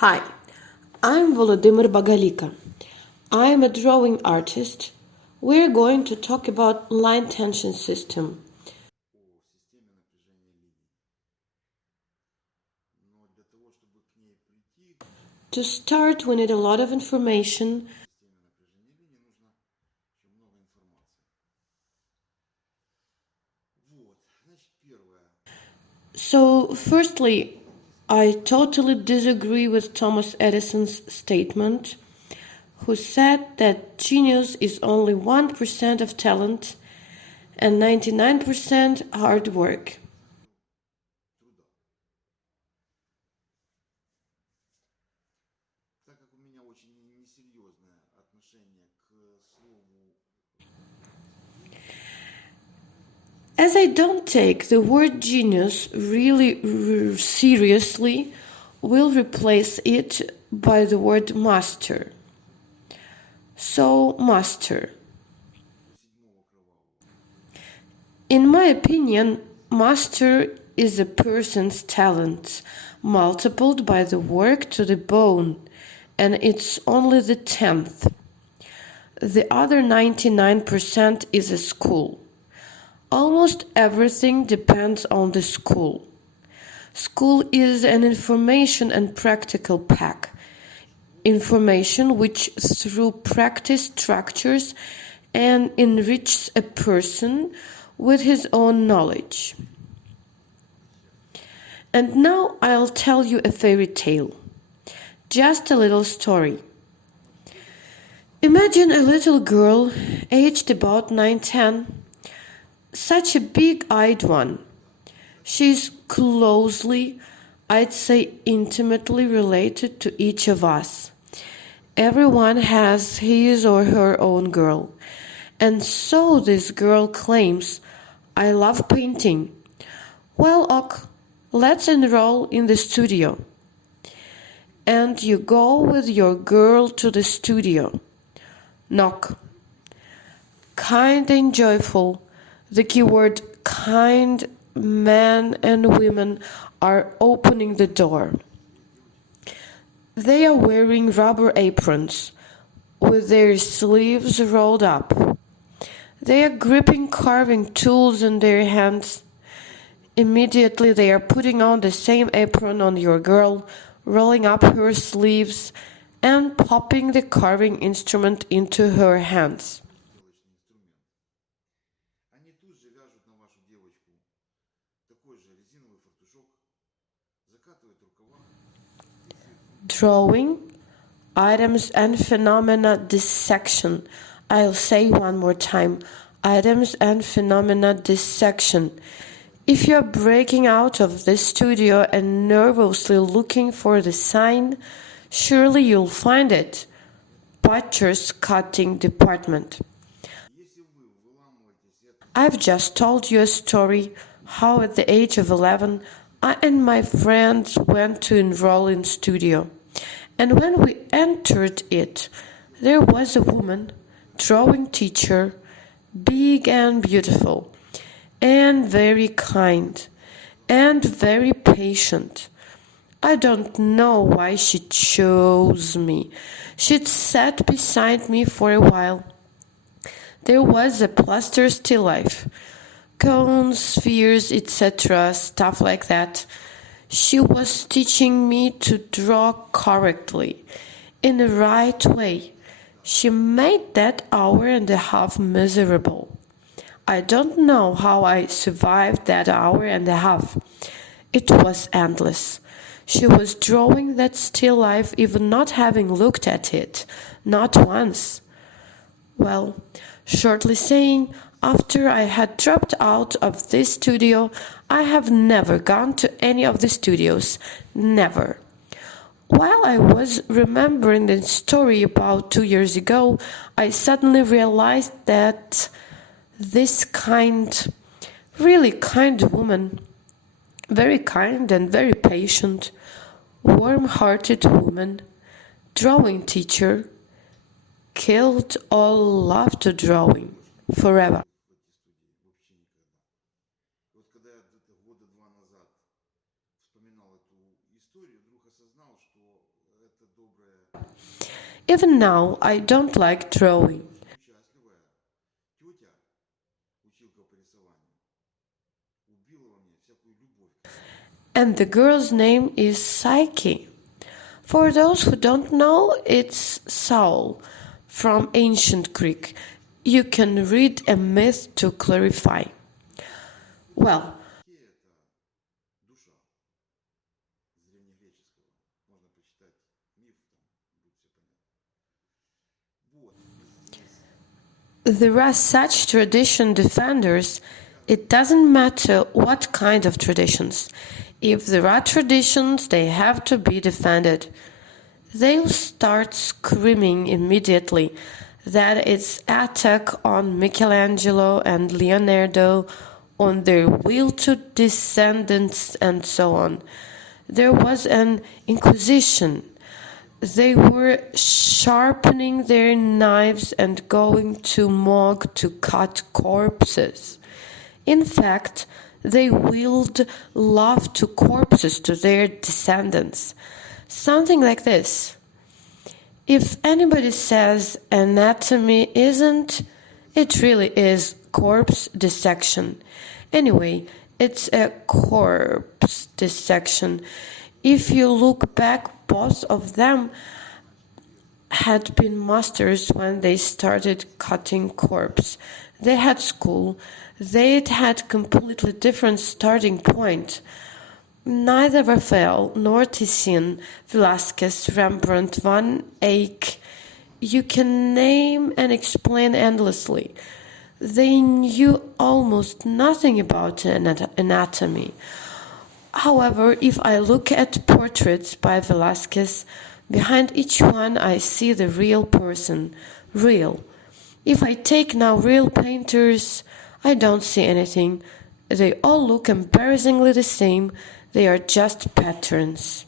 Hi, I'm Volodymyr Bagalika. I'm a drawing artist. We're going to talk about line tension system. To start, we need a lot of information. So, firstly, I totally disagree with Thomas Edison's statement, who said that genius is only 1% of talent and 99% hard work. As I don't take the word genius really seriously, we'll replace it by the word master. So, master. In my opinion, master is a person's talent multiplied by the work to the bone, and it's only the 10th. The other 99% is a school. Almost everything depends on the school. School is an information and practical pack. Information which through practice structures and enriches a person with his own knowledge. And now I'll tell you a fairy tale. Just a little story. Imagine a little girl aged about 9-10, such a big-eyed one. She's closely, I'd say intimately related to each of us. Everyone has his or her own girl. And so this girl claims, I love painting. Well, ok, let's enroll in the studio. And you go with your girl to the studio. Knock. Kind and joyful. The keyword kind men and women are opening the door. They are wearing rubber aprons with their sleeves rolled up. They are gripping carving tools in their hands. Immediately they are putting on the same apron on your girl, rolling up her sleeves and popping the carving instrument into her hands. Drawing, items and phenomena dissection. I'll say one more time. Items and phenomena dissection. If you're breaking out of the studio and nervously looking for the sign, surely you'll find it. Butcher's cutting department. I've just told you a story how at the age of 11 I and my friends went to enroll in studio. And when we entered it, there was a woman, drawing teacher, big and beautiful, and very kind, and very patient. I don't know why she chose me. She'd sat beside me for a while. There was a plaster still life, cones, spheres, etc., stuff like that. She was teaching me to draw correctly, in the right way. She made that hour and a half miserable. I don't know how I survived that hour and a half. It was endless. She was drawing that still life even not having looked at it, not once. Well, shortly saying, after I had dropped out of this studio, I have never gone to any of the studios. Never. While I was remembering the story about 2 years ago, I suddenly realized that this really kind woman, very kind and very patient, warm-hearted woman, drawing teacher, killed all love to drawing forever. Even now, I don't like drawing. And the girl's name is Psyche. For those who don't know, it's Saul from ancient Greek. You can read a myth to clarify. Well, there are such tradition defenders. It doesn't matter what kind of traditions. If there are traditions, they have to be defended. They'll start screaming immediately that it's attack on Michelangelo and Leonardo, on their will to descendants and so on. There was an inquisition. They were sharpening their knives and going to morgue to cut corpses. In fact, they willed love to corpses to their descendants. Something like this. If anybody says anatomy isn't, it really is corpse dissection. Anyway, it's a corpse dissection. If you look back, both of them had been masters when they started cutting corpse. They had school. They'd had completely different starting point. Neither Raphael nor Titian, Velasquez, Rembrandt, Van Eyck, you can name and explain endlessly. They knew almost nothing about anatomy. However, if I look at portraits by Velasquez, behind each one I see the real person, real. If I take now real painters, I don't see anything. They all look embarrassingly the same. They are just patterns.